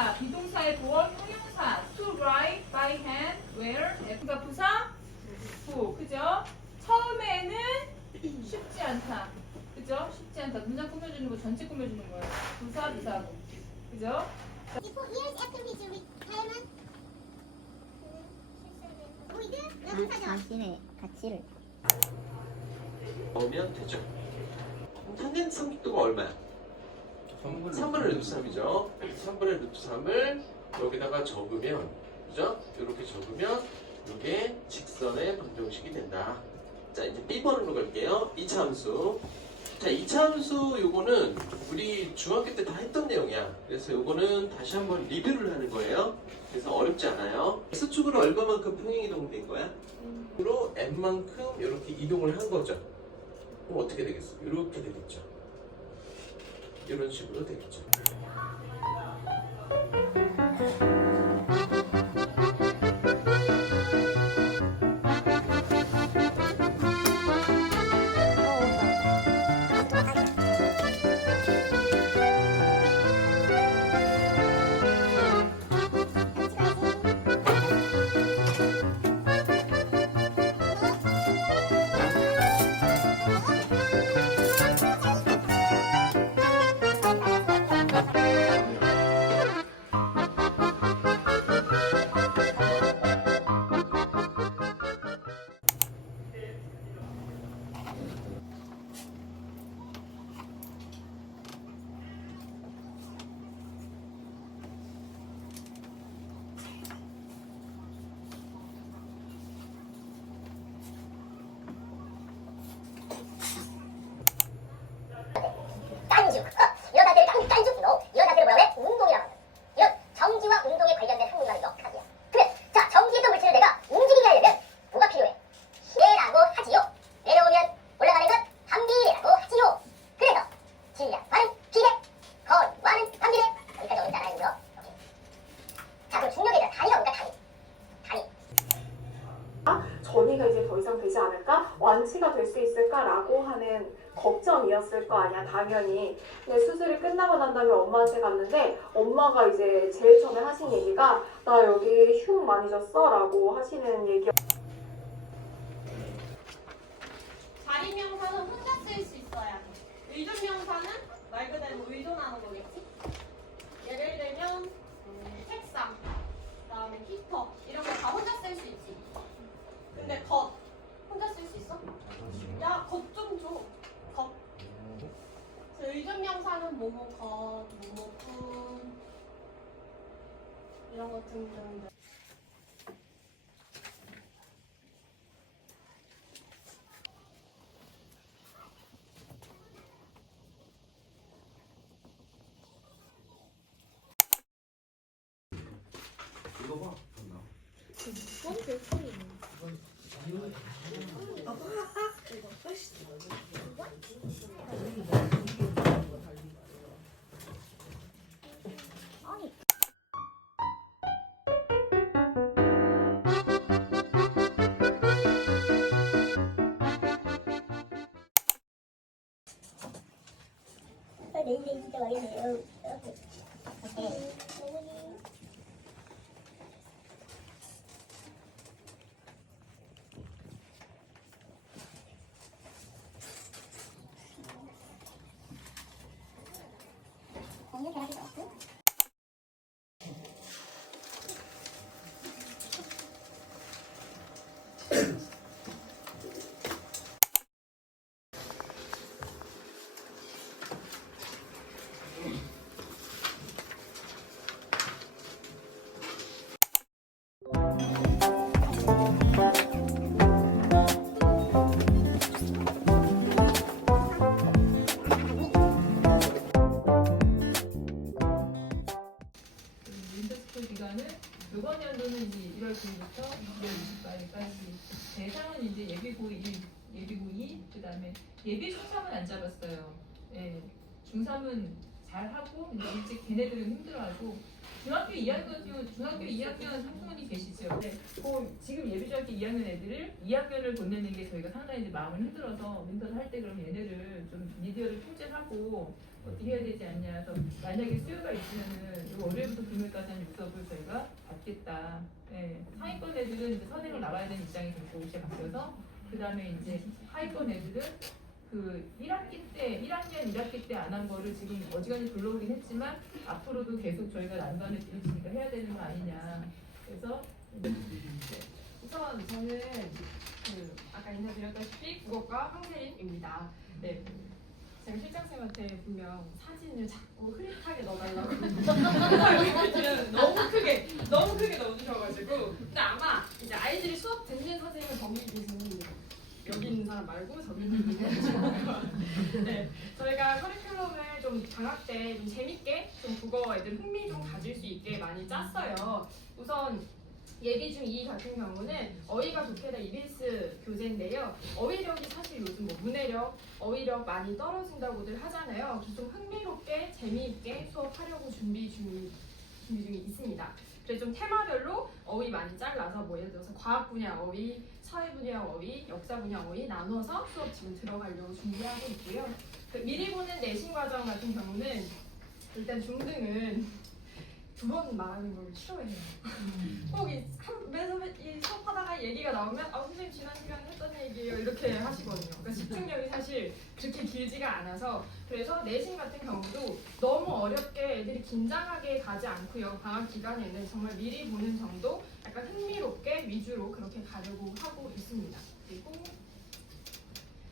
비동사, 비동사의 보험 형용사 to write by hand, where, F가 부사, 부, 그죠? 처음에는 쉽지 않다, 그죠? 쉽지 않다. 문장 꾸며주는 거, 전체 꾸며주는 거예요. 부사, 부사하고, 그죠? Before years after his retirement, 보이드 자신의 가치를 넣으면 되죠. 탄젠트 삼각도가 얼마야? 3분의 루트 3이죠. 3분의 루트 3을 여기다가 적으면, 그죠? 이렇게 적으면 이게 직선의 방정식이 된다. 자, 이제 B번으로 갈게요. 2차 함수. 자, 2차 함수 요거는 우리 중학교 때 다 했던 내용이야. 그래서 요거는 다시 한번 리뷰를 하는 거예요. 그래서 어렵지 않아요. X축으로 얼마만큼 평행이동된 거야? 으로 N만큼 이렇게 이동을 한 거죠. 그럼 어떻게 되겠어? 이렇게 되겠죠. 이런 식으로 되겠죠. 깐죽. 이런 단어를 깐죽. 너 이런 단어를 뭐라고 해? 운동이라고 한다. 이런 정지와 운동에 관련된 한문말을 역학이야. 그래. 자, 정지했던 물체를 내가 움직이게 하려면 뭐가 필요해? 힘이라고 하지요. 내려오면 올라가는 것 반비례라고 하지요. 그래서 질량과는 비례, 거리와는 반비례. 여기까지 어렵잖아요, 이거. 오케이. 자, 그럼 중력에 대한 단위가 뭔가 단위. 전이가 이제 더 이상 되지 않을까? 완치가 될 수 있을까라고 하는 걱정이었을 거 아니야, 당연히. 근데 수술이 끝나고 난 다음에 엄마한테 갔는데 엄마가 이제 제일 처음에 하신 얘기가 나 여기 흉 많이 졌어 라고 하시는 얘기. 자리명사는 혼자 쓸 수 있어야 돼. 의존명사는 말 그대로 의존하는 거겠지? 예를 들면 책상, 그다음에 히터 이런 거 다 혼자 쓸 수 있지. 근데 겉 혼자 쓸 수 있어? 야, 겉 좀 줘. 겉. 그래서 의존명사는 뭐뭐 겉, 뭐뭐 품 이런 것 등등. 이거 봐. 내 인생 진짜 망했네요. 이렇게 하기도 없고. 윈터스쿨 기간은 이번 연도는 이제 1월 9일부터 2월 28일까지. 대상은 이제 예비고 1, 예비고 2, 그다음에 예비 중3은 안 잡았어요. 예, 중3은 잘하고 이제 일찍 걔네들은 힘들어하고 중학교 2학년 상승원이 계시죠. 네, 지금 예비중학교 2학년 애들을 2학년을 보내는 게 저희가 상당히 이제 마음을 흔들어서 윈터를 할 때 그럼 얘네를 좀 미디어를 통제하고 어떻게 해야 되지 않냐. 그래서 만약에 수요가 있으면은 월요일부터 금요일까지 하는 수업을 저희가 받겠다. 예, 상위권 애들은 이제 선행을 나가야 되는 입장이 됐고 이제 바뀌어서 그 다음에 이제 하위권 애들은 그 1학년 1학기 때 안 한 거를 지금 어지간히 불러오긴 했지만 앞으로도 계속 저희가 난관을 일으키니까 해야 되는 거 아니냐. 그래서 우선 저는 그 아까 인사드렸다시피 국어과 황세림입니다. 네. 제가 실장쌤한테 분명 사진을 자꾸 흐릿하게 넣어달라고 너무 크게 넣어주셔가지고 근데 아마 이제 아이들이 수업 듣는 선생님은 저기 계시는 여기 있는 사람 말고 저기 있는 분이 네, 저희가 커리큘럼을 좀 방학 때 좀 재밌게 좀 국어 애들 흥미 좀 가질 수 있게 많이 짰어요. 우선 예비 중 2 같은 경우는 어휘가 좋게 될 이빌스 교재인데요. 어휘력이 사실 요즘 뭐 문해력, 어휘력 많이 떨어진다고들 하잖아요. 그래서 좀 흥미롭게 재미있게 수업하려고 준비 중에 있습니다. 그래서 좀 테마별로 어휘 많이 잘라서 뭐 예를 들어서 과학 분야 어휘, 사회 분야 어휘, 역사 분야 어휘 나눠서 수업 지금 들어가려고 준비하고 있고요. 그 미리 보는 내신 과정 같은 경우는 일단 중등은 두 번 말하는 걸 싫어해요. 꼭 이 수업하다가 얘기가 나오면 선생님 지난 시간에 했던 얘기예요 이렇게 하시거든요. 그러니까 집중력이 사실 그렇게 길지가 않아서 그래서 내신 같은 경우도 너무 어렵게 애들이 긴장하게 가지 않고요. 방학 기간에는 정말 미리 보는 정도 약간 흥미롭게 위주로 그렇게 가려고 하고 있습니다. 그리고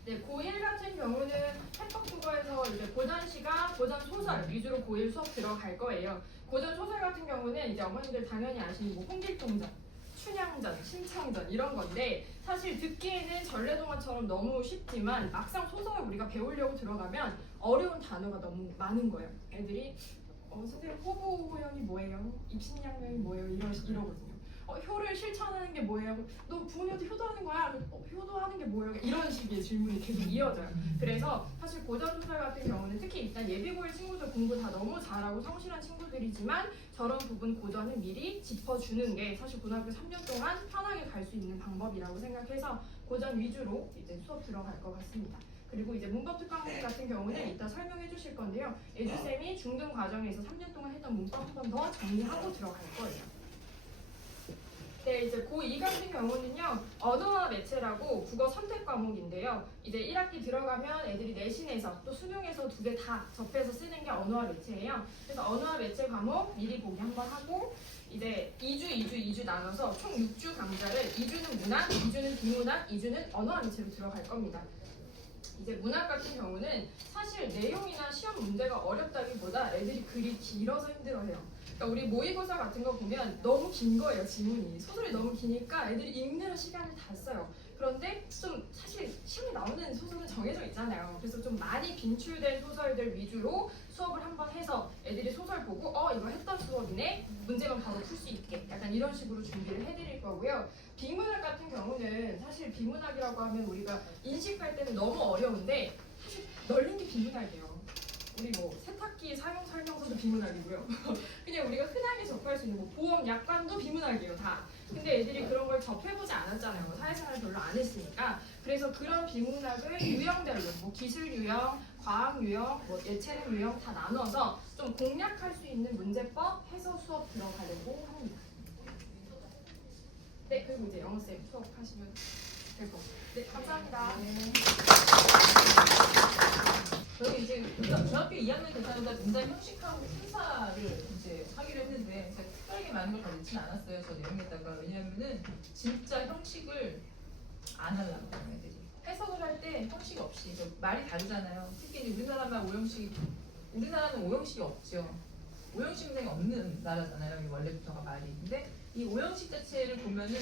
네, 고1 같은 경우는 해법국어에서 이제 고전시가 고전 소설 위주로 고1 수업 들어갈 거예요. 고전 소설 같은 경우는 이제 어머님들 당연히 아시는 뭐 홍길동전, 춘향전, 신창전 이런 건데 사실 듣기에는 전래동화처럼 너무 쉽지만 막상 소설을 우리가 배우려고 들어가면 어려운 단어가 너무 많은 거예요. 애들이 선생님 호부호연이 뭐예요? 입신양명이 뭐예요? 이러거든요. 효를 실천하는 게 뭐예요? 너 부모님한테 효도하는 거야? 효도하는 게 뭐예요? 이런 식의 질문이 계속 이어져요. 그래서 사실 고전소설 같은 경우는 특히 일단 예비고일 친구들 공부 다 너무 잘하고 성실한 친구들이지만 저런 부분 고전은 미리 짚어주는 게 사실 고등학교 3년 동안 편하게 갈 수 있는 방법이라고 생각해서 고전 위주로 이제 수업 들어갈 것 같습니다. 그리고 이제 문법 특강문 같은 경우는 이따 설명해 주실 건데요. 예주쌤이 중등 과정에서 3년 동안 했던 문법 한 번 더 정리하고 들어갈 거예요. 네, 이제 고2 같은 경우는요, 언어와 매체라고 국어 선택 과목인데요. 이제 1학기 들어가면 애들이 내신에서 또 수능에서 두 개 다 접해서 쓰는 게 언어와 매체예요. 그래서 언어와 매체 과목 미리 보기 한번 하고, 이제 2주 나눠서 총 6주 강좌를 2주는 문학, 2주는 비문학, 2주는 언어와 매체로 들어갈 겁니다. 이제 문학 같은 경우는 사실 내용이나 시험 문제가 어렵다기보다 애들이 글이 길어서 힘들어해요. 그러니까 우리 모의고사 같은 거 보면 너무 긴 거예요, 지문이. 소설이 너무 기니까 애들이 읽느라 시간을 다 써요. 그런데 좀 사실 시험에 나오는 소설은 정해져 있잖아요. 그래서 좀 많이 빈출된 소설들 위주로 수업을 한번 해서 애들이 소설 보고 이거 했던 수업이네? 문제만 바로 풀 수 있게 약간 이런 식으로 준비를 해드릴 거고요. 비문학 같은 경우는 사실 비문학이라고 하면 우리가 인식할 때는 너무 어려운데 사실 널린 게 비문학이에요. 우리 뭐 세탁기 사용 설명서도 비문학이고요. 그냥 우리가 흔하게 접할 수 있는 뭐 보험 약관도 비문학이에요, 다. 근데 애들이 그런 걸 접해보지 않았잖아요. 사회생활 별로 안 했으니까. 그래서 그런 비문학을 유형별로 뭐 기술 유형, 과학 유형, 뭐 예체능 유형 다 나눠서 좀 공략할 수 있는 문제법 해서 수업 들어가려고 합니다. 네, 그리고 이제 영어쌤 수업하시면 될 것 같아요. 네, 감사합니다. 저희 이제 중학교 2학년 대상보다 굉장히 형식하고 심사를 이제 하기로 했는데 제가 특별하게 많은 걸 가르치진 않았어요. 저 내용에다가. 왜냐하면은 진짜 형식을 안 하려고 애들이. 해석을 할 때 형식 없이 말이 다르잖아요. 특히 이제 우리나라는 오형식이 없죠. 오형식 문장이 없는 나라잖아요. 원래부터가 말이. 근데 이 오형식 자체를 보면은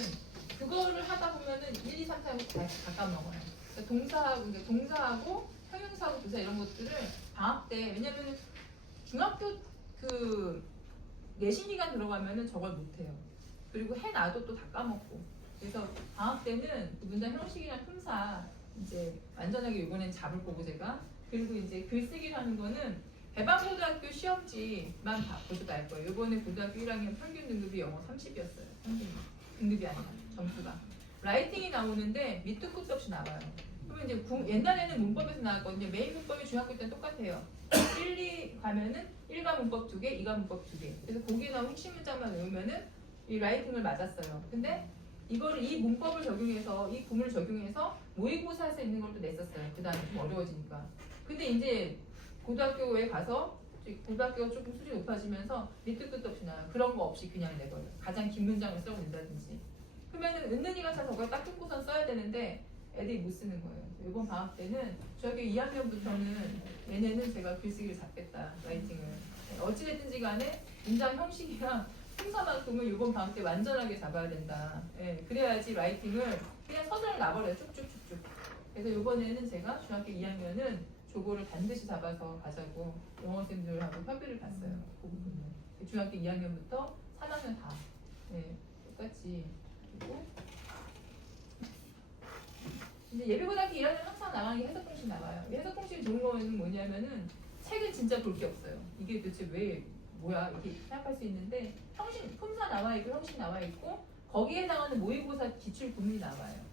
그거를 하다 보면은 1, 2, 3, 4, 5 다 까먹어요. 그러니까 동사하고 형용사하고 부사 이런 것들을 방학 때, 왜냐면 중학교 그 내신 기간 들어가면은 저걸 못해요. 그리고 해놔도 또 다 까먹고. 그래서 방학 때는 문장 형식이나 품사 이제 완전하게 이번엔 잡을 거고 제가. 그리고 이제 글쓰기라는 거는 배방고등학교 시험지만 보셔도 알 거예요. 이번에 고등학교 1학년 평균 등급이 영어 30이었어요. 평균 등급이 아니라 점수가. 라이팅이 나오는데 밑도 끝도 없이 나와요. 그러면 이제 옛날에는 문법에서 나왔거든요. 메인 문법이 중학교 때는 똑같아요. 1, 2 가면은 1가 문법 2개, 2가 문법 2개. 그래서 거기에 나온 핵심 문장만 외우면은 이 라이팅을 맞았어요. 근데 이거를 이 문법을 적용해서 이 구문을 적용해서 모의고사에서 있는 걸 또 냈었어요. 그 다음에 좀 어려워지니까. 근데 이제 고등학교에 가서 고등학교가 조금 수준이 높아지면서 밑도 끝도 없이 나와요. 그런 거 없이 그냥 내버려요. 가장 긴 문장을 써고 낸다든지. 그러면은 은는이가 차 저걸 딱 끊고선 써야 되는데 애들이 못 쓰는 거예요. 이번 방학 때는 저학교 2학년부터는 얘네는 제가 글쓰기를 잡겠다. 라이팅을. 어찌됐든지 간에 문장 형식이랑 순서만큼은 이번 방학 때 완전하게 잡아야 된다. 예, 그래야지 라이팅을 그냥 서술을 놔버려요. 쭉쭉쭉쭉. 그래서 이번에는 제가 중학교 2학년은 저거를 반드시 잡아서 가자고 영어쌤들하고 협의를 봤어요. 그 부분은. 중학교 2학년부터 3학년 다. 예, 똑같이. 그리고 이제 예비고등학교 1학년 항상 나가는 게 해석공식 나와요. 해석공식이 좋은 거는 뭐냐면은 책은 진짜 볼 게 없어요. 이게 도대체 왜 뭐야 이렇게 생각할 수 있는데 형식 품사 나와 있고 형식 나와 있고 거기에 해당하는 모의고사 기출 구문이 나와요.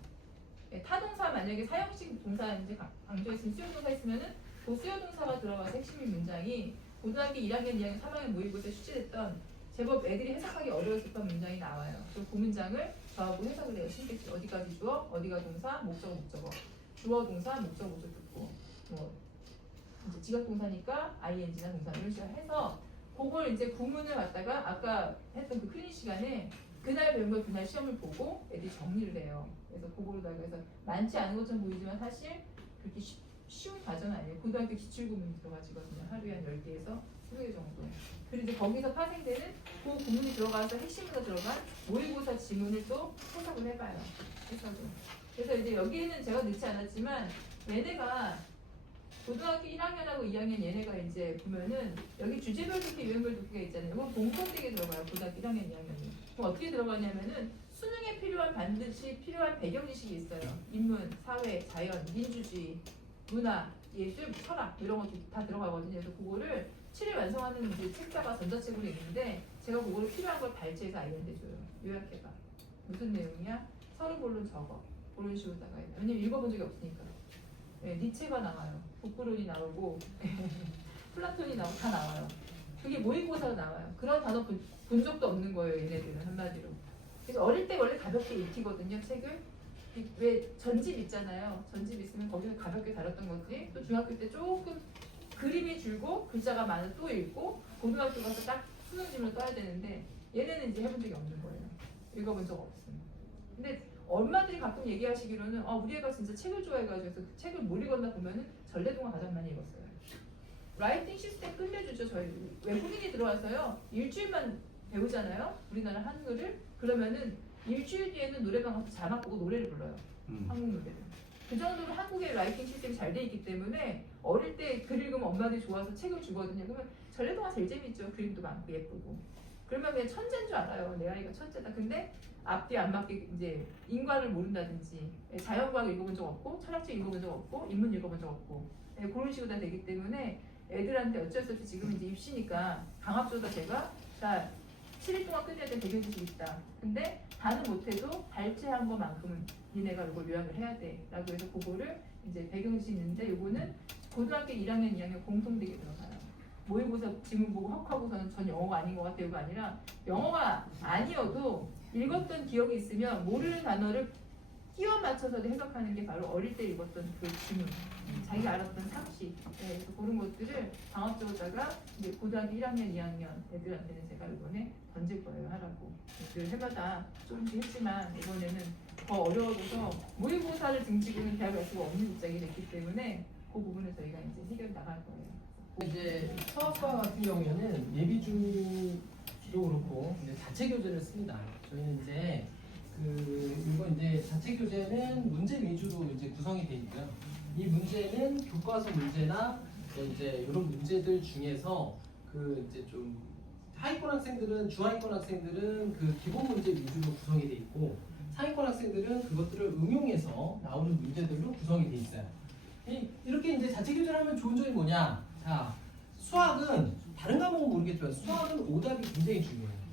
예, 타동사 만약에 사형식 동사 이제 강조했으면 수요동사 있으면은 그 수요동사가 들어가서 핵심인 문장이 고등학교 1학년, 2학년, 3학년 모의고사에 출제됐던 제법 애들이 해석하기 어려웠던 문장이 나와요. 그래서 그 문장을 저하고 해석을 해요. 신tex트 어디까지 주어, 어디가 동사, 목적어, 목적어. 주어 동사, 목적어, 목적 듣고 뭐 이제 지각동사니까 ing나 동사 이런 식으로 해서 그걸 이제 구문을 갖다가 아까 했던 그 클린 시간에 그날 배운 걸 그날 시험을 보고 애들이 정리를 해요. 그래서 그거로다가 해서 많지 않은 것처럼 보이지만 사실 그렇게 쉬운 과정은 아니에요. 고등학교 기출구문이 들어가지거든요. 하루에 한 10개에서 20개 정도. 그리고 이제 거기서 파생되는 그 구문이 들어가서 핵심으로 들어간 모의고사 지문을 또 해석을 해봐요. 해석을. 그래서 이제 여기에는 제가 넣지 않았지만 얘네가 고등학교 1학년하고 2학년 얘네가 이제 보면은 여기 주제별 듣기, 유형별 듣기가 있잖아요. 이건 공통되게 들어가요. 고등학교 1학년, 2학년이. 그럼 어떻게 들어가냐면은 수능에 필요한 반드시 필요한 배경 지식이 있어요. 인문, 사회, 자연, 민주주의, 문화, 예술, 철학 이런 것도 다 들어가거든요. 그래서 그거를 7일 완성하는 이제 책자가 전자책으로 있는데 제가 그거를 필요한 걸 발췌해서 아이한테 줘요. 요약해봐. 무슨 내용이야? 서로 본론 적어. 그런 식으로다가 해요. 왜냐면 읽어본 적이 없으니까. 네, 니체가 나와요. 북구론이 나오고 플라톤이 나오고 다 나와요. 그게 모의고사로 나와요. 그런 단어 본 적도 없는 거예요. 얘네들은 한마디로. 그래서 어릴 때 원래 가볍게 익히거든요. 책을. 왜 전집 있잖아요. 전집 있으면 거기서 가볍게 다뤘던 거지. 또 중학교 때 조금 그림이 줄고 글자가 많아 또 읽고 고등학교 가서 딱 수능 지문을 떠야 되는데 얘네는 이제 해본 적이 없는 거예요. 읽어본 적 없어요. 근데 엄마들이 가끔 얘기하시기로는 우리 애가 진짜 책을 좋아해가지고 그 책을 못 읽었나 보면은 전래동화 가장 많이 읽었어요. 라이팅 시스템 끝내주죠. 저희 외국인이 들어와서요 일주일만 배우잖아요. 우리나라 한글을. 그러면은 일주일 뒤에는 노래방 가서 자막 보고 노래를 불러요. 한국 노래를. 그 정도로 한국의 라이팅 시스템이 잘 돼 있기 때문에 어릴 때 글 읽으면 엄마들이 좋아서 책을 주거든요. 그러면 전래동화 제일 재밌죠. 그림도 많고 예쁘고. 그러면 그냥 천재인 줄 알아요. 내 아이가 천재다. 근데 앞뒤 안 맞게 이제 인과를 모른다든지 자연과학 읽어본 적 없고 철학책 읽어본 적 없고 인문 읽어본 적 없고 그런 식으로 다 되기 때문에 애들한테 어쩔 수 없이 지금 이제 입시니까 강압조사 제가 자 7일 동안 끝내야 될 배경 지식이 있다. 근데 다는 못해도 발췌한 것만큼은 니네가 이걸 요약을 해야 돼. 라고 해서 그거를 이제 배경 지식이 있는데 요거는 고등학교 1학년, 2학년 공통되게 들어가요. 모의고사 지문 보고 헉하고서는 전 영어가 아닌 것 같아요가 아니라 영어가 아니어도 읽었던 기억이 있으면 모르는 단어를 끼워 맞춰서도 해석하는 게 바로 어릴 때 읽었던 그 지문, 자기가 알았던 상식. 그래서 그런 것들을 방학적으로다가 이제 고등학교 1학년, 2학년 애들한테는 제가 이번에 던질 거예요 하라고. 늘 해마다 조금씩 했지만 이번에는 더 어려워져서 모의고사를 등지고는 대학을 갈 수가 없는 입장이 됐기 때문에 그 부분을 저희가 이제 해결 나갈 거예요. 이제 서학과 같은 경우에는 예비주도 그렇고 이제 자체 교재를 씁니다. 저희는 이제 이거 이제 자체 교재는 문제 위주로 이제 구성이 돼 있고요. 이 문제는 교과서 문제나 이제 이런 문제들 중에서 그 이제 좀 하위권 학생들은 중하위권 학생들은 그 기본 문제 위주로 구성이 돼 있고 상위권 학생들은 그것들을 응용해서 나오는 문제들로 구성이 돼 있어요. 이렇게 이제 자체 교재를 하면 좋은 점이 뭐냐? 자, 수학은 다른 과목은 모르겠지만 수학은 오답이 굉장히 중요해요.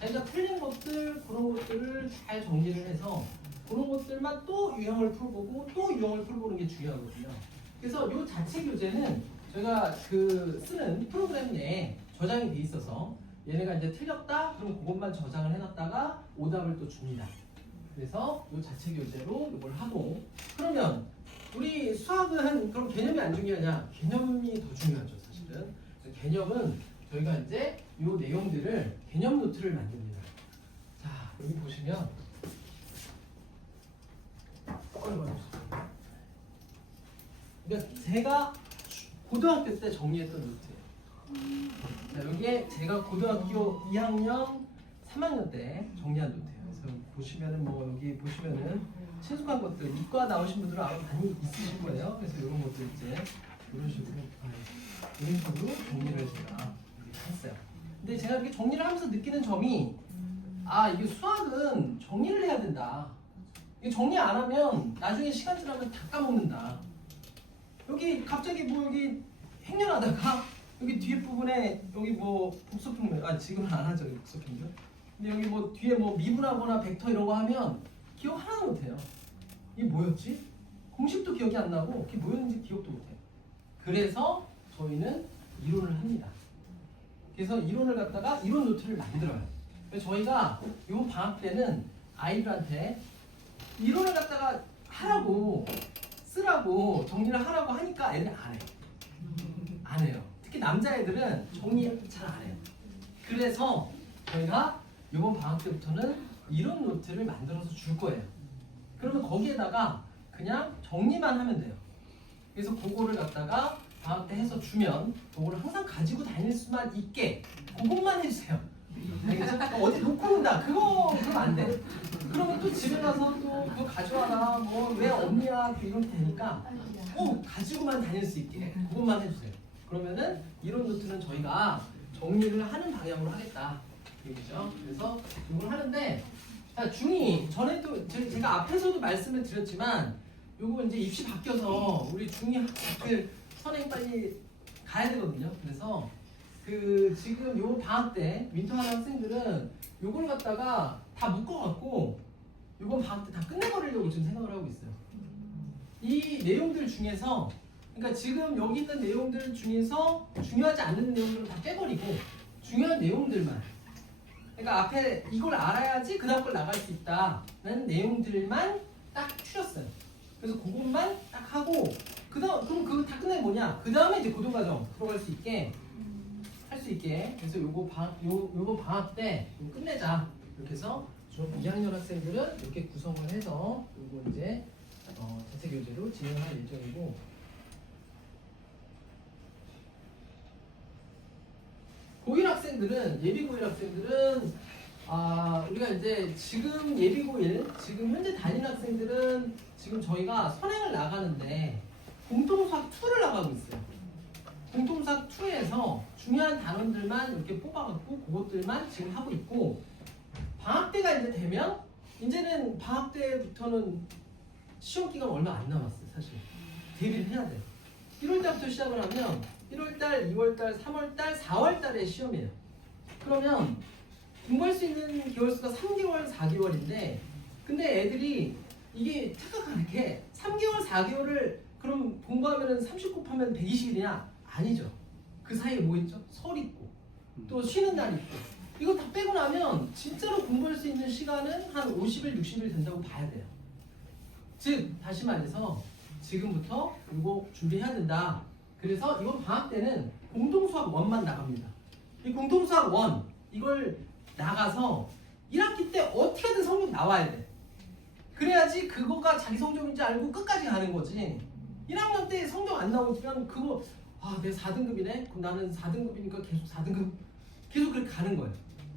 자기가 틀린 것들 그런 것들을 잘 정리를 해서 그런 것들만 또 유형을 풀어보고 또 유형을 풀어보는 게 중요하거든요. 그래서 이 자체 교재는 저희가 그 쓰는 프로그램 내에 저장이 돼 있어서 얘네가 이제 틀렸다 그럼 그것만 저장을 해놨다가 오답을 또 줍니다. 그래서 이 자체 교재로 이걸 하고 그러면 우리 수학은 그럼 개념이 안 중요하냐? 개념이 더 중요하죠 사실은. 그래서 개념은 저희가 이제 이 내용들을 개념 노트를 만듭니다. 자 여기 보시면 그러니까 제가 고등학교 때 정리했던 노트예요. 자, 여기에 제가 고등학교 2학년, 3학년 때 정리한 노트예요. 그래서 보시면은 뭐 여기 보시면은 친숙한 것들 이과 나오신 분들은 아마 많이 있으실 거예요. 그래서 이런 것들 이제 이런 식으로 정리를 제가 이렇게 했어요. 근데 제가 이렇게 정리를 하면서 느끼는 점이 아 이게 수학은 정리를 해야 된다. 이게 정리 안 하면 나중에 시간 지나면 다 까먹는다. 여기 갑자기 뭐 여기 행렬하다가 여기 뒤에 부분에 여기 뭐 복소평면 지금은 안 하죠 복소평면. 근데 여기 뭐 뒤에 뭐 미분하거나 벡터 이런 거 하면 기억 하나도 못해요. 이게 뭐였지? 공식도 기억이 안 나고 그게 뭐였는지 기억도 못해요. 그래서 저희는 이론을 합니다. 그래서 이론을 갖다가 이론 노트를 만들어요. 그래서 저희가 이번 방학 때는 아이들한테 이론을 갖다가 하라고 쓰라고 정리를 하라고 하니까 애들이 안 해요. 안 해요. 특히 남자애들은 정리 잘 안 해요. 그래서 저희가 이번 방학 때부터는 이론 노트를 만들어서 줄 거예요. 그러면 거기에다가 그냥 정리만 하면 돼요. 그래서 그거를 갖다가 방학 때 해서 주면 그거를 항상 가지고 다닐 수만 있게 그것만 해주세요. 알겠죠? 어디 놓고 온다. 그러면 안 돼. 그러면 또 집에 가서 또 그거 가져와라. 뭐 왜 없냐 이렇게 되니까 가지고만 다닐 수 있게 그것만 해주세요. 그러면은 이론 노트는 저희가 정리를 하는 방향으로 하겠다. 얘기죠. 그래서 이걸 하는데 자, 중2 전에도 제가 앞에서도 말씀을 드렸지만 요거 이제 입시 바뀌어서 우리 중2 학생들 선행 빨리 가야 되거든요. 그래서 그 지금 요 방학 때 윈터하는 학생들은 요걸 갖다가 다 묶어갖고 요번 방학 때 다 끝내버리려고 지금 생각을 하고 있어요. 이 내용들 중에서 그러니까 지금 여기 있는 내용들 중에서 중요하지 않는 내용들은 다 빼버리고 중요한 내용들만 그러니까 앞에 이걸 알아야지 그 다음 걸 나갈 수 있다는 내용들만 딱 추렸어요. 그래서 그것만 딱 하고 그다음 그럼 그거 다 끝내면 뭐냐? 그 다음에 이제 고등과정 들어갈 수 있게 할 수 있게 그래서 요번 방학 때 이거 끝내자 이렇게 해서 중학교 2학년 학생들은 이렇게 구성을 해서 요거 이제 자체 교재로 진행할 예정이고 고1 학생들은 예비 고1 학생들은 우리가 이제 지금 예비 고1 지금 현재 다니는 학생들은 지금 저희가 선행을 나가는데 공통수학 2를 나가고 있어요. 공통수학 2에서 중요한 단원들만 이렇게 뽑아갖고 그것들만 지금 하고 있고 방학 때가 이제 되면 이제는 방학 때부터는 시험 기간 얼마 안 남았어요. 사실 대비를 해야 돼요. 1월달부터 시작을 하면 1월달, 2월달, 3월달, 4월달에 시험이에요. 그러면 공부할 수 있는 개월 수가 3개월, 4개월인데 근데 애들이 이게 착각하는 게 3개월, 4개월을 그럼 공부하면 30 곱하면 120일이냐? 아니죠. 그 사이에 뭐 있죠? 설 있고 또 쉬는 날 있고 이거 다 빼고 나면 진짜로 공부할 수 있는 시간은 한 50일, 60일 된다고 봐야 돼요. 즉 다시 말해서 지금부터 이거 준비해야 된다. 그래서 이번 방학 때는 공통수학 1만 나갑니다. 이 공통수학 1 이걸 나가서 1학기 때 어떻게든 성적 나와야 돼. 그래야지 그거가 자기 성적인지 알고 끝까지 가는 거지. 1학년 때 성적 안 나오면 그거 내가 4등급이네? 그럼 나는 4등급이니까 계속 4등급 계속 그렇게 가는 거예요.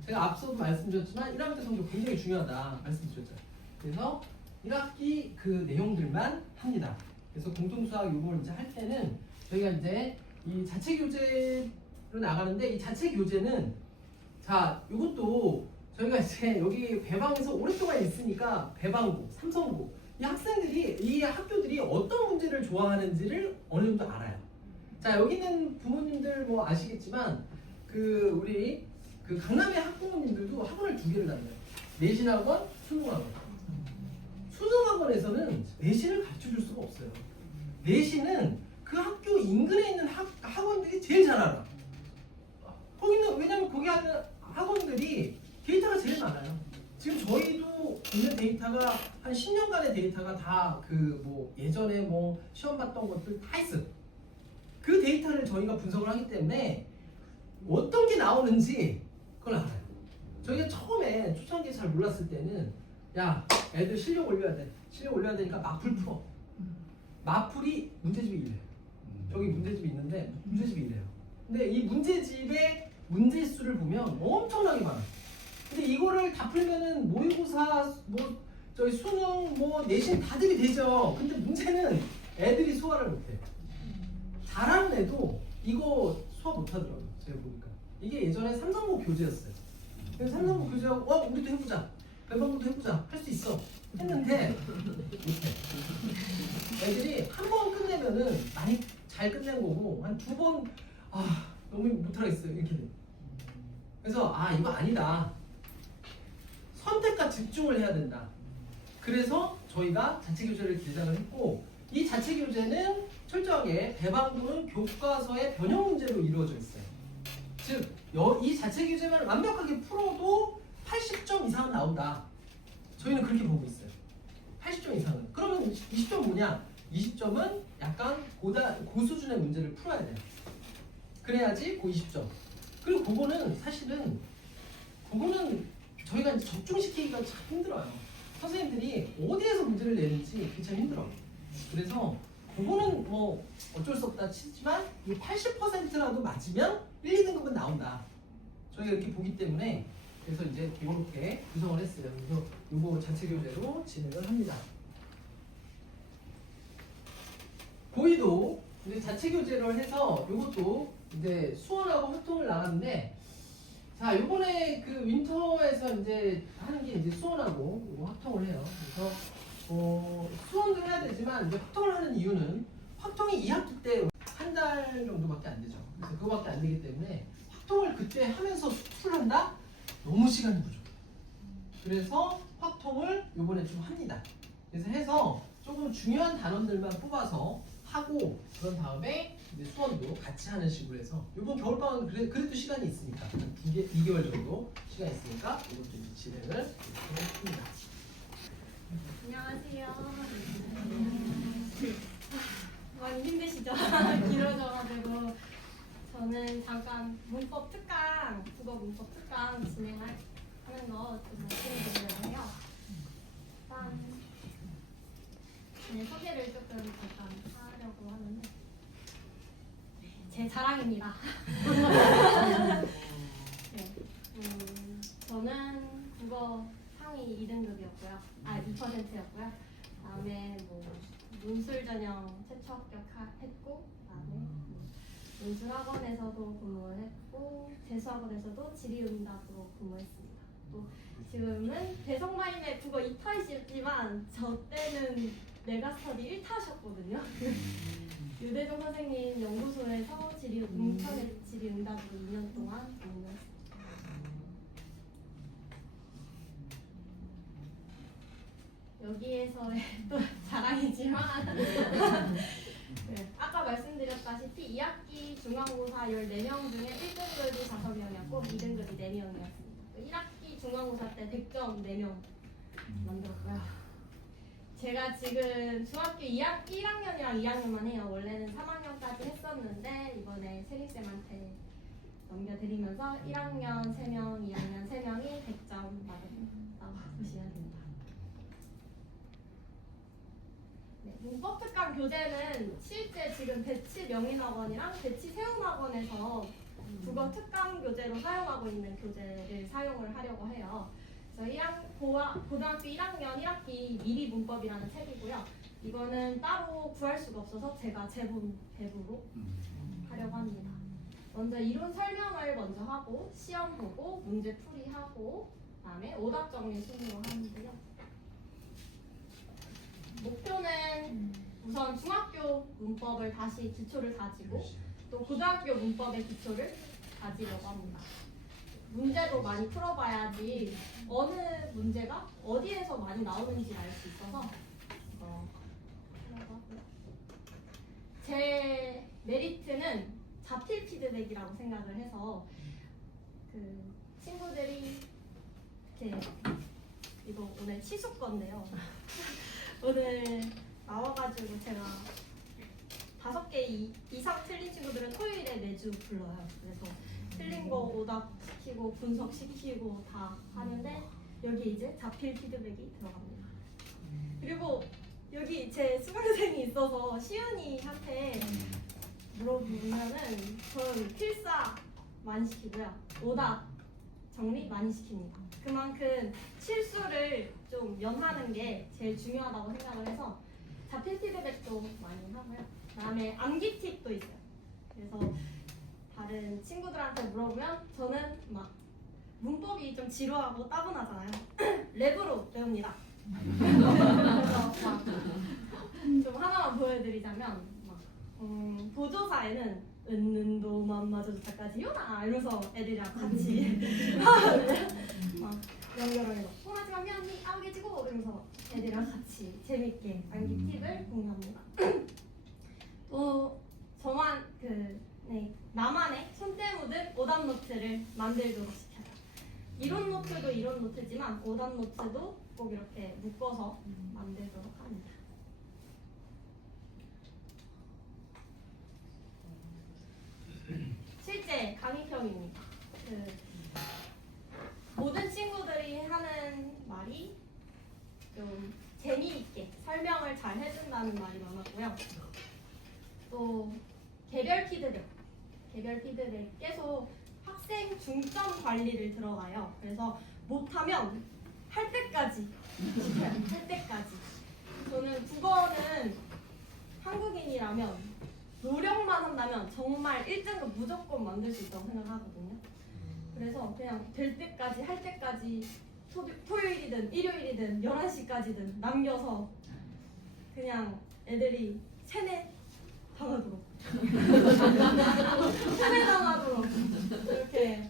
제가 앞서도 말씀드렸지만 1학년 때 성적 굉장히 중요하다 말씀드렸잖아요. 그래서 1학기 그 내용들만 합니다. 그래서 공통수학 요걸 이제 할 때는 저희가 이제 이 자체 교재로 나가는데 이 자체 교재는 자 요것도 저희가 이제 여기 배방에서 오랫동안 있으니까 배방고, 삼성고 이 학생들이 이 학교들이 어떤 문제를 좋아하는지를 어느 정도 알아요. 자 여기 있는 부모님들 뭐 아시겠지만 그 우리 그 강남의 학부모님들도 학원을 2개를 다녀요. 내신학원, 수능학원. 수능학원에서는 내신을 가르쳐 줄 수가 없어요. 내신은 그 학교 인근에 있는 학원들이 제일 잘 알아. 거기는 왜냐면 거기 하는 학원들이 데이터가 제일 많아요. 지금 저희도 있는 데이터가 한 10년간의 데이터가 다 그 뭐 예전에 뭐 시험 봤던 것들 다 있어요. 그 데이터를 저희가 분석을 하기 때문에 어떤 게 나오는지 그걸 알아요. 저희가 처음에 초창기에 잘 몰랐을 때는 야 애들 실력 올려야 돼. 실력 올려야 되니까 마풀 풀어. 마풀이 문제집이 이래요. 저기 문제집이 있는데 문제집이 이래요. 근데 이 문제집의 문제수를 보면 엄청나게 많아요. 근데 이거를 다 풀면은 모의고사 뭐 저희 수능 뭐 내신 다 들이 되죠. 근데 문제는 애들이 소화를 못해. 잘하는 애도 이거 소화 못하더라고요. 제가 보니까 이게 예전에 삼성고 교재였어요. 그래서 삼성고 교재하고 우리도 해보자. 배방구도 해보자. 할 수 있어. 했는데 못해. 애들이 한 번 끝내면은 많이 잘 끝낸 거고 한 두 번 너무 못하겠어요. 이렇게 돼. 그래서 이거 아니다. 선택과 집중을 해야 된다. 그래서 저희가 자체교재를 개장을 했고 이 자체교재는 철저하게 배방구는 교과서의 변형 문제로 이루어져 있어요. 즉, 이 자체교재만 완벽하게 풀어도 80점 이상은 나온다. 저희는 그렇게 보고 있어요. 80점 이상은. 그러면 20점 뭐냐? 20점은 약간 고수준의 문제를 풀어야 돼요. 그래야지 그 20점. 그리고 그거는 사실은 저희가 이제 적중시키기가 참 힘들어요. 선생님들이 어디에서 문제를 내는지 그게 참 힘들어요. 그래서 그거는 뭐 어쩔 수 없다 치지만 이 80%라도 맞으면 1, 2등급은 나온다. 저희가 이렇게 보기 때문에 그래서 이제 이렇게 구성을 했어요. 그래서 이거 자체 교재로 진행을 합니다. 고2도 이제 자체 교재를 해서 이것도 이제 수원하고 활동을 나갔는데 자, 요번에 그 윈터에서 이제 하는 게 이제 수원하고 확통을 해요. 그래서 수원도 해야 되지만 이제 확통을 하는 이유는 확통이 2학기 때 한 달 정도밖에 안 되죠. 그래서 그거밖에 안 되기 때문에 확통을 그때 하면서 수출한다? 너무 시간이 부족해요. 그래서 확통을 요번에 좀 합니다. 그래서 해서 조금 중요한 단원들만 뽑아서 하고 그런 다음에 이제 수원도 같이 하는 식으로 해서 이번 겨울방학 그래도 시간이 있으니까 한 2개월 정도 시간이 있으니까 이것도 이제 진행을 했습니다. 안녕하세요. 많이 힘드시죠? 길어져가지고 저는 잠깐 문법 특강, 국어 문법 특강 진행하는 거 좀 말씀드리려고 해요. 일단 소개를 조금 잠깐 하려고 하는데 제 자랑입니다. 네, 저는 국어 상위 2등급이었고요. 2%였고요. 다음에 뭐 논술 전형 최초 합격했고, 그다음에 논술학원에서도 근무를 했고, 재수학원에서도 지리응답으로 근무했습니다. 또 지금은 대성마임의 국어 2타이시지만 저 때는 메가스터디 1타셨거든요. 유대종 선생님 연구소에서 인터넷 지리응답으로 2년 동안 근무했습니다. 여기에서의 또 자랑이지만 네, 아까 말씀드렸다시피 2학기 중간고사 14명 중에 1등급이 5명이었고 2등급이 4명이었습니다. 1학기 중간고사 때 100점 4명 만들었고요. 제가 지금 중학교 1학년이랑 2학년만 해요. 원래는 3학년까지 했었는데 이번에 세림쌤한테 넘겨드리면서 1학년 3명, 2학년 3명이 100점 받았다고 보시면 됩니다. 네, 문법 특강 교재는 실제 지금 배치 명인학원이랑 배치 세움학원에서 국어 특강 교재로 사용하고 있는 교재를 사용을 하려고 해요. 그래서 고등학교 1학년 1학기 미리 문법이라는 책이고요. 이거는 따로 구할 수가 없어서 제가 제본 배부로 하려고 합니다. 먼저 이론 설명을 먼저 하고 시험 보고 문제 풀이하고 그다음에 오답 정리 순으로 하는데요. 목표는 우선 중학교 문법을 다시 기초를 다지고 또 고등학교 문법의 기초를 다지려고 합니다. 문제도 많이 풀어봐야지 어느 문제가 어디에서 많이 나오는지 알 수 있어서 하려고 하고요. 제 메리트는 자필 피드백이라고 생각을 해서 그 친구들이 이거 오늘 치수 건데요. 오늘 나와가지고 제가 5개 이상 틀린 친구들은 토요일에 매주 불러요. 그래서 틀린 거 오답 시키고 분석시키고 다 하는데 여기 이제 자필 피드백이 들어갑니다. 그리고 여기 제 수강생이 있어서 시윤이한테 물어보면은 저는 필사 많이 시키고요. 오답 정리 많이 시킵니다. 그만큼 실수를 좀 면하는 게 제일 중요하다고 생각을 해서 자필 피드백도 많이 하고요. 그다음에 암기 팁도 있어요. 그래서 다른 친구들한테 물어보면 저는 막 문법이 좀 지루하고 따분하잖아요. 랩으로 배웁니다. 그래서 막 좀 하나만 보여드리자면 막 보조사에는 은는도 맘마저조차까지요나 이러면서 애들이랑 같이 막 연결을 통하지만 미안해 아우개지고 이러면서 애들이랑 같이 재밌게 암기 팁을 공유합니다. 또 저만 나만의 손때 묻은 오답 노트를 만들도록 시켜요. 이론 노트도 이론 노트지만 오답 노트도 꼭 이렇게 묶어서 만들도록 합니다. 실제 강의평입니다. 모든 친구들이 하는 말이 좀 재미있게 설명을 잘 해준다는 말이 많았고요. 또 개별 피드백 계속 학생 중점 관리를 들어가요. 그래서 못하면 할 때까지 시켜요. 할 때까지. 저는 국어는 한국인이라면 노력만 한다면 정말 1등급 무조건 만들 수 있다고 생각하거든요. 그래서 그냥 될 때까지 할 때까지 토요일이든 일요일이든 11시까지든 남겨서 그냥 애들이 세뇌 당하도록 세뇌당하도록 이렇게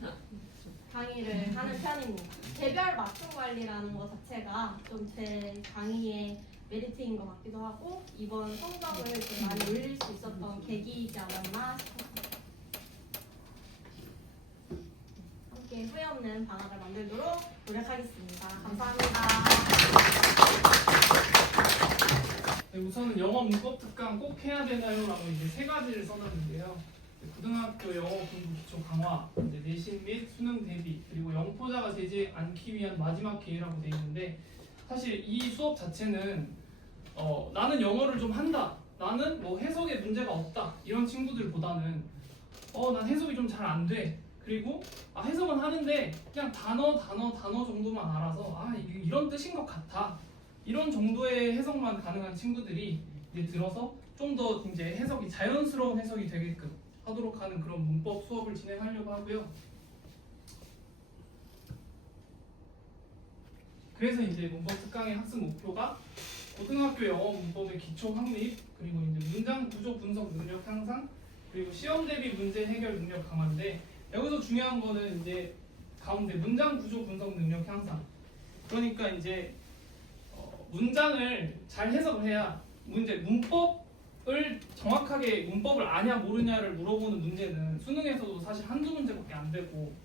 강의를 하는 편입니다. 개별 맞춤 관리라는 것 자체가 좀 제 강의의 메리트인 것 같기도 하고 이번 성적을 좀 많이 올릴 수 있었던 계기이지 않았나 싶습니다. 함께 후회 없는 방학을 만들도록 노력하겠습니다. 감사합니다. 네, 우선은 영어 문법 특강 꼭 해야 되나요? 라고 이제 3가지를 써놨는데요. 고등학교 영어 공부 기초 강화, 이제 내신 및 수능 대비, 그리고 영포자가 되지 않기 위한 마지막 기회라고 되어 있는데 사실 이 수업 자체는 나는 영어를 좀 한다, 나는 뭐 해석에 문제가 없다 이런 친구들보다는 난 해석이 좀 잘 안 돼, 그리고 해석은 하는데 그냥 단어 정도만 알아서 이게 이런 뜻인 것 같아, 이런 정도의 해석만 가능한 친구들이 이제 들어서 좀 더 이제 해석이 자연스러운 해석이 되게끔 하도록 하는 그런 문법 수업을 진행하려고 하고요. 그래서 이제 문법 특강의 학습 목표가 고등학교 영어 문법의 기초 확립, 그리고 이제 문장 구조 분석 능력 향상, 그리고 시험 대비 문제 해결 능력 강화인데 여기서 중요한 거는 이제 가운데 문장 구조 분석 능력 향상. 그러니까 이제 문장을 잘 해석을 해야 문법을 정확하게 문법을 아냐 모르냐를 물어보는 문제는 수능에서도 사실 한두 문제밖에 안 되고,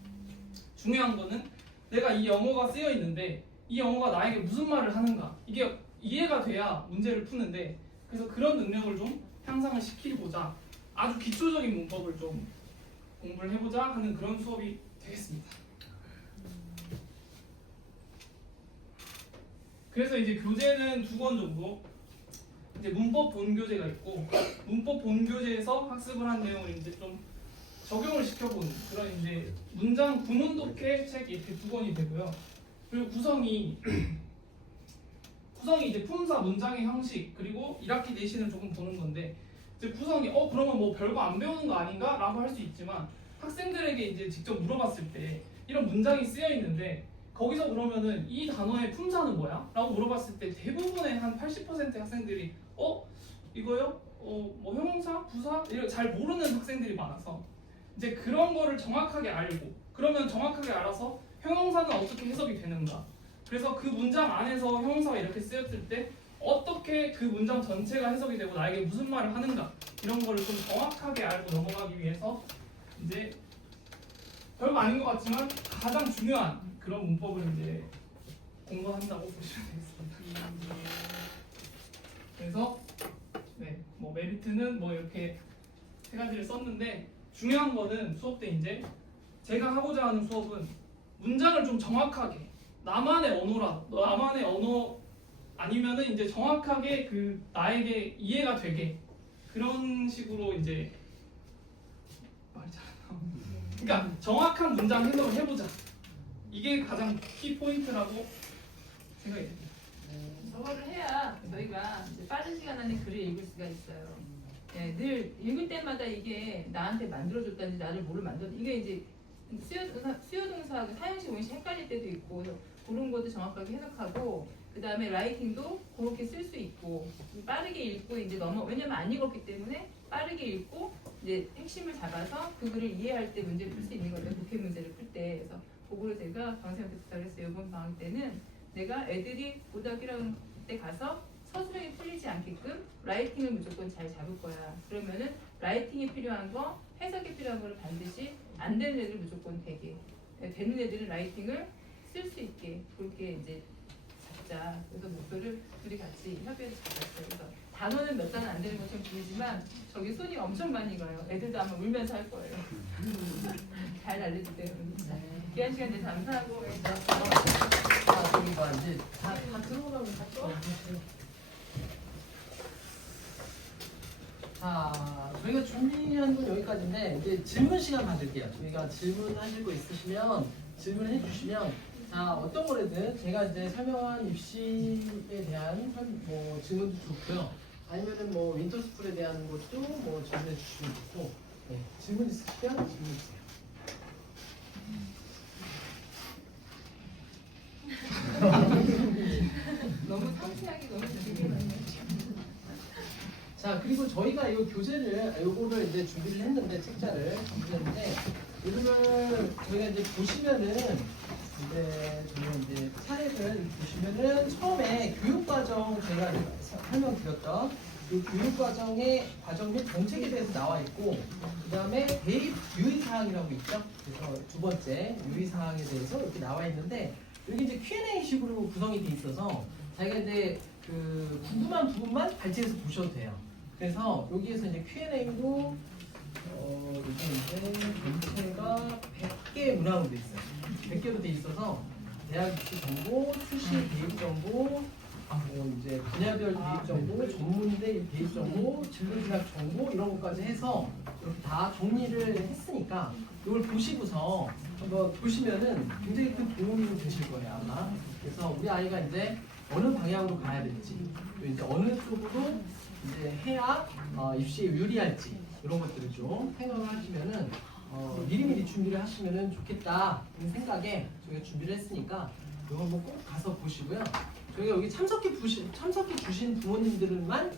중요한 거는 내가 이 영어가 쓰여 있는데 이 영어가 나에게 무슨 말을 하는가, 이게 이해가 돼야 문제를 푸는데, 그래서 그런 능력을 좀 향상을 시키고자 아주 기초적인 문법을 좀 공부를 해보자 하는 그런 수업이 되겠습니다. 그래서 이제 교재는 2권 정도, 이제 문법 본교재가 있고, 문법 본교재에서 학습을 한 내용을 이제 좀 적용을 시켜보는 그런 이제 문장 구문 독해 책 이렇게 2권이 되고요. 그리고 구성이 이제 품사, 문장의 형식, 그리고 1학기 내신을 조금 보는 건데, 이제 구성이 그러면 뭐 별거 안 배우는 거 아닌가? 라고 할 수 있지만 학생들에게 이제 직접 물어봤을 때 이런 문장이 쓰여 있는데 거기서 그러면은 이 단어의 품사는 뭐야? 라고 물어봤을 때 대부분의 한 80%의 학생들이 이거요? 뭐 형용사? 부사? 이런 잘 모르는 학생들이 많아서 이제 그런 거를 정확하게 알고, 그러면 정확하게 알아서 형용사는 어떻게 해석이 되는가, 그래서 그 문장 안에서 형용사가 이렇게 쓰였을 때 어떻게 그 문장 전체가 해석이 되고 나에게 무슨 말을 하는가 이런 거를 좀 정확하게 알고 넘어가기 위해서 이제 별거 아닌 것 같지만 가장 중요한 그런 문법을 이제 공부한다고 보시면 되겠습니다. 그래서 네, 뭐 메리트는 뭐 이렇게 세 가지를 썼는데 중요한 거는 수업 때 이제 제가 하고자 하는 수업은 문장을 좀 정확하게 나만의 언어 아니면은 이제 정확하게 그 나에게 이해가 되게 그런 식으로 이제 말이 잘 안 나오네. 그러니까 정확한 문장 해석을 해보자. 이게 가장 키 포인트라고 생각이 됩니다. 저거를 해야 저희가 이제 빠른 시간 안에 글을 읽을 수가 있어요. 예, 늘 읽을 때마다 이게 나한테 만들어줬다는지 나를 뭐를 만들었는지 이게 이제 수요동사하고 사용식 원식 헷갈릴 때도 있고 그런 것도 정확하게 해석하고 그 다음에 라이팅도 그렇게 쓸 수 있고 빠르게 읽고 이제 왜냐면 안 읽었기 때문에 빠르게 읽고 이제 핵심을 잡아서 그 글을 이해할 때 문제를 풀 수 있는 거예요. 독해 문제를 풀 때. 그래서 그거를 제가 강쌤한테 부탁을 했어요. 이번 방학 때는 내가 애들이 고등학교 1학년 때 가서 서술형이 풀리지 않게끔 라이팅을 무조건 잘 잡을 거야. 그러면은 라이팅이 필요한 거, 해석이 필요한 거를 반드시 안 되는 애들 무조건 되게 되는 애들은 라이팅을 쓸 수 있게 그렇게 이제 잡자. 그래서 목표를 둘이 같이 협의해서 잡았어요. 그래서 단어는 몇 단은 안 되는 것처럼 보이지만 저기 손이 엄청 많이 가요. 애들도 아마 울면서 할 거예요. 잘 알려주세요. 귀한 시간 내서 감사하고. 저기 봐 이제 다 들어오라고 갔죠? 자, 저희가 준비한 건 여기까지인데 이제 질문 시간 받을게요. 저희가 질문하실 거 있으시면 질문해 주시면 자 어떤 거래든 제가 이제 설명한 입시에 대한 뭐 질문도 좋고요. 아니면은 뭐 윈터스쿨에 대한 것도 뭐 질문해 주시면 좋고 네, 질문 있으시면 질문 주세요. 너무 상세하게 너무 길게 말해요. 자 그리고 저희가 이 교재를 요거를 이제 준비를 했는데 책자를 준비했는데 이거를 저희가 이제 보시면은 이제 저희가 이제 차례를 보시면은 처음에 교육과정 저희가 설명드렸던 그 교육과정의 과정 및 정책에 대해서 나와 있고 그 다음에 대입 유의사항이라고 있죠. 그래서 두 번째 유의사항에 대해서 이렇게 나와 있는데 여기 이제 Q&A식으로 구성이 돼 있어서 자기가 이제 그 궁금한 부분만 발췌해서 보셔도 돼요. 그래서 여기에서 이제 Q&A도 이게 이제 전체가 100개 문항으로 돼 있어요. 100개로 돼 있어서 대학 입시 정보, 수시 대입 정보, 뭐 이제 분야별 대입 정보, 전문대 대입 정보, 진로진학 정보 이런 것까지 해서 이렇게 다 정리를 했으니까 이걸 보시고서 한번 보시면은 굉장히 큰 도움이 되실 거예요 아마. 그래서 우리 아이가 이제 어느 방향으로 가야 될지, 또 이제 어느 쪽으로 이제 해야 입시에 유리할지 이런 것들을 좀 생각을 하시면은 미리미리 준비를 하시면은 좋겠다 이런 생각에 저희가 준비를 했으니까 이거 한번 꼭 가서 보시고요. 저희가 여기 참석해 주신 부모님들만